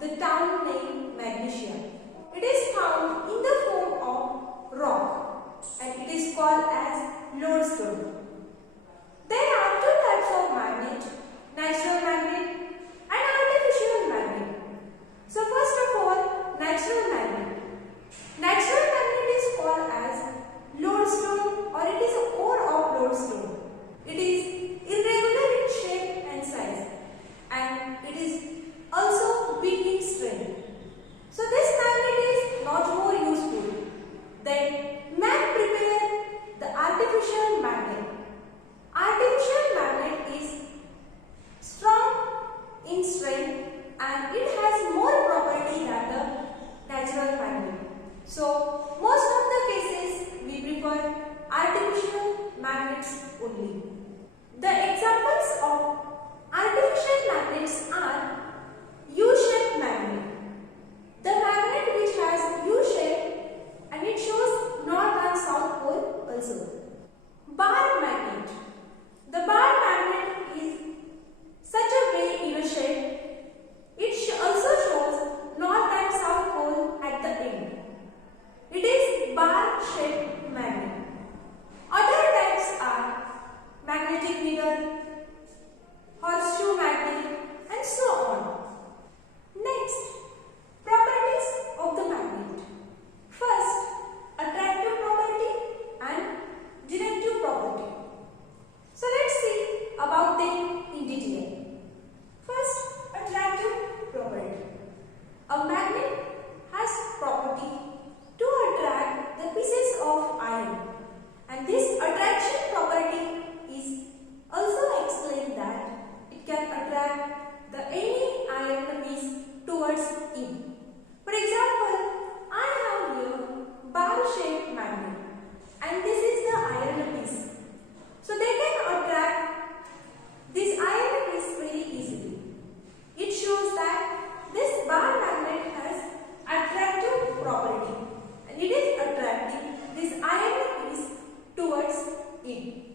the town named Magnesia. It is found in the form of rock and it is called as lodestone. There are two types of magnet, natural magnet and artificial magnet. So first of all, natural magnet. Natural magnet is called as lodestone or it is a ore of lodestone. It is irregular in shape and size and it is also weak in strength. So this magnet is not more useful than man prepare the artificial magnet. Artificial magnet is strong in strength and it has more property than the natural magnet. So most of the cases we prefer artificial magnets only. The examples of artificial magnets are U-shaped magnet. The magnet which has U-shape and it shows north and south pole also. Bar magnet. The bar magnet is such a way in a shape. It also shows north and south pole at the end. It is bar shaped magnet. Other types are magnetic needle, horseshoe magnet and so on. Next, properties of the magnet. First, attractive property and directive property. So let's see about them in detail. First, attractive property. A magnet has property to attract the pieces of iron and this attraction property is also explained that it can attract the any iron piece towards it. For example, I have here bar-shaped magnet and this is the iron piece. So they can attract this iron piece very easily. It shows that this bar magnet has attractive property and it is attracting this iron piece towards it.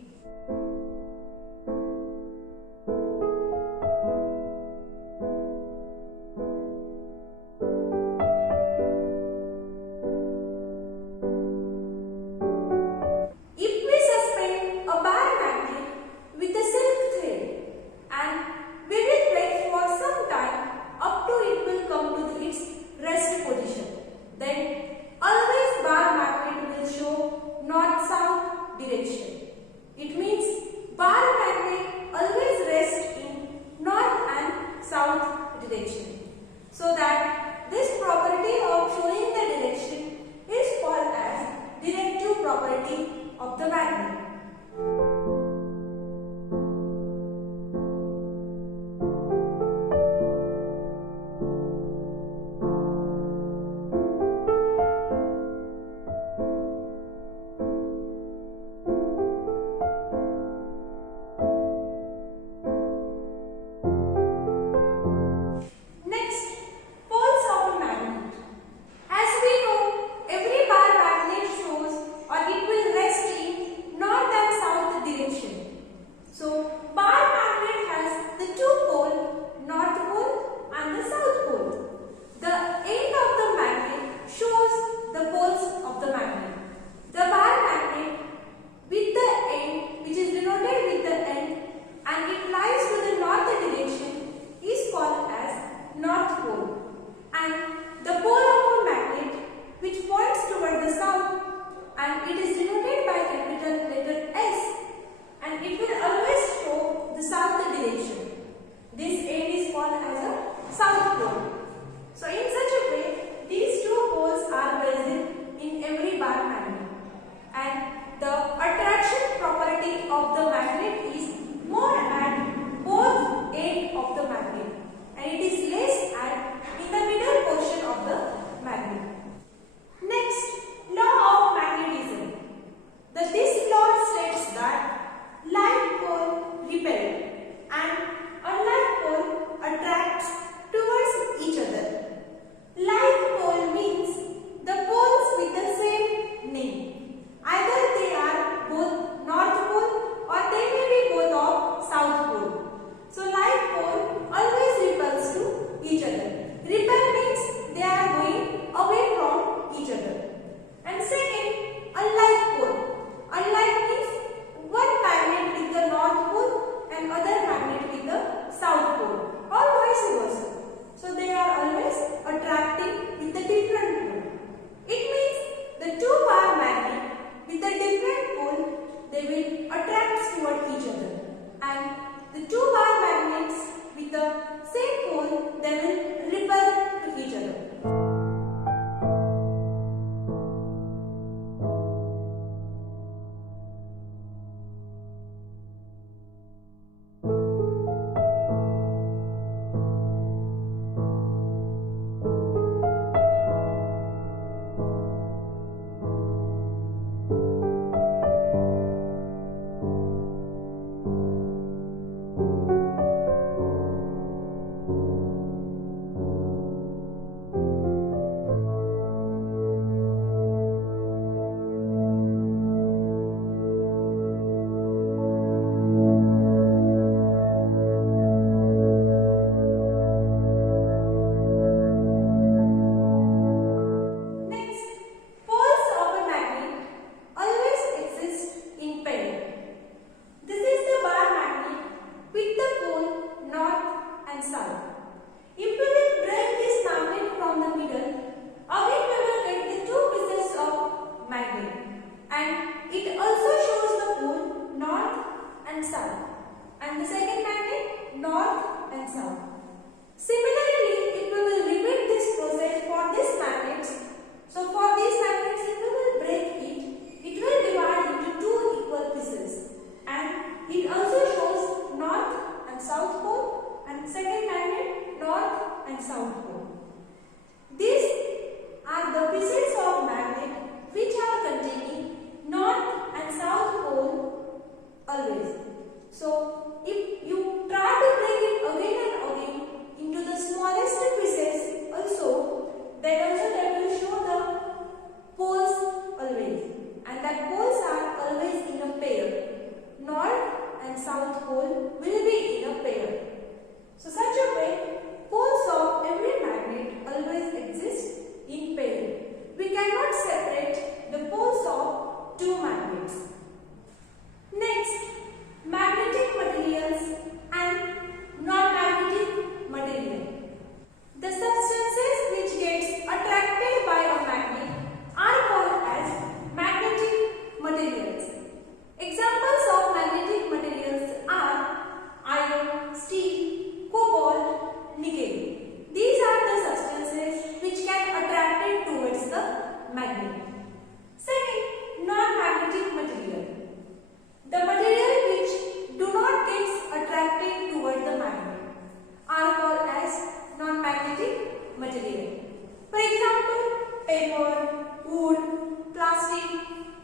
For example, paper, wood, plastic,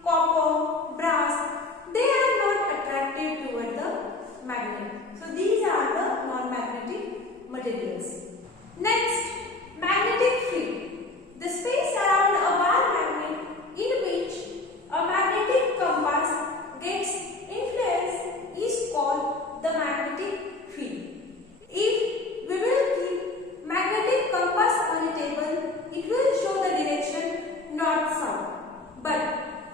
copper, brass, they are not attractive toward the magnet. So these are the non-magnetic materials. Next, magnetic field. The space around a bar magnet in which a magnetic compass gets influence is called the magnetic field. If we will keep magnetic compass on a table, it will show the direction north-south. But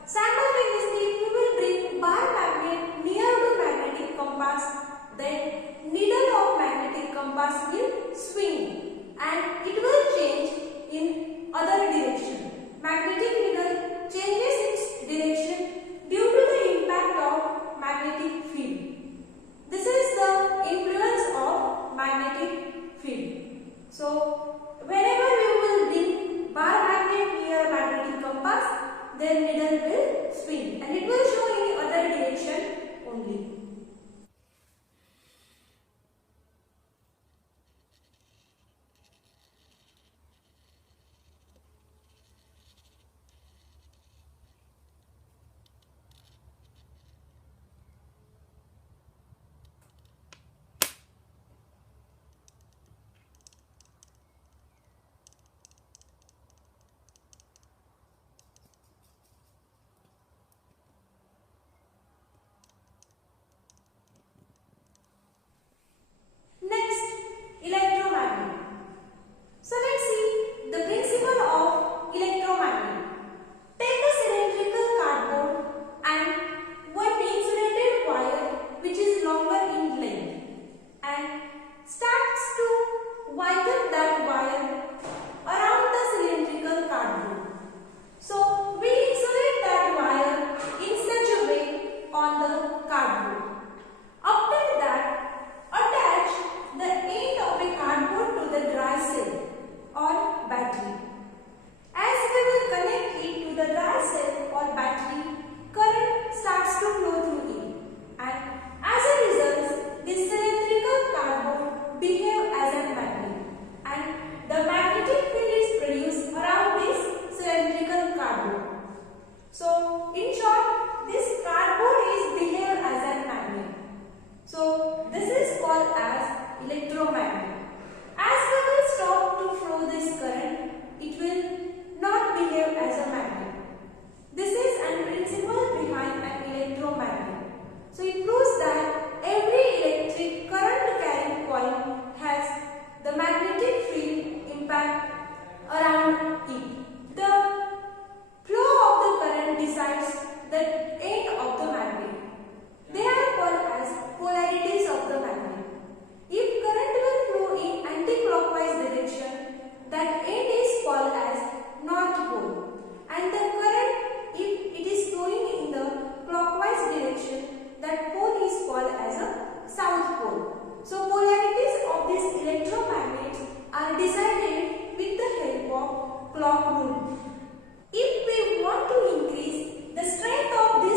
simultaneously, if we will bring bar magnet near to magnetic compass, then needle of magnetic compass will swing and it will change in other direction. Magnetic needle changes its direction due to the impact of magnetic field. This is the influence of magnetic field. So, whenever you will bring bar magnet near magnetic compass, then needle will swing and it will show in other direction only. electromagnet. As we will stop to flow this current, it will not behave as a magnet. This is a principle behind an electromagnet. So it proves that every electric current carrying coil has the magnetic field impact around it. The flow of the current decides the end of the magnet. They are called as polarities of the magnet. If current will flow in anti-clockwise direction, that end is called as north pole. And the current, if it is flowing in the clockwise direction, that pole is called as a south pole. So polarities of these electromagnets are decided with the help of clock rule. If we want to increase the strength of this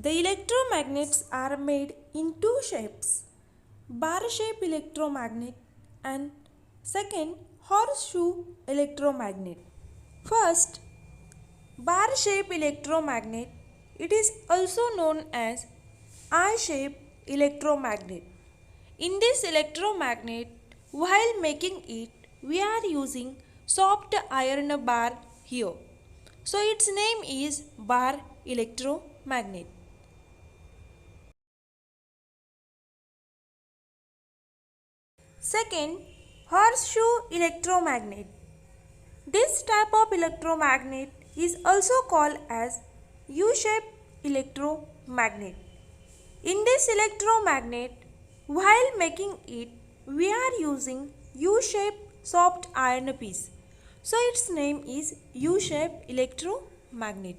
The electromagnets are made in two shapes, bar-shaped electromagnet and second horseshoe electromagnet. First, bar-shaped electromagnet. It is also known as eye-shaped electromagnet. In this electromagnet, while making it, we are using soft iron bar here. So its name is bar electromagnet. Second, horseshoe electromagnet. This type of electromagnet is also called as U-shaped electromagnet. In this electromagnet, while making it, we are using U-shaped soft iron piece. So its name is U-shaped electromagnet.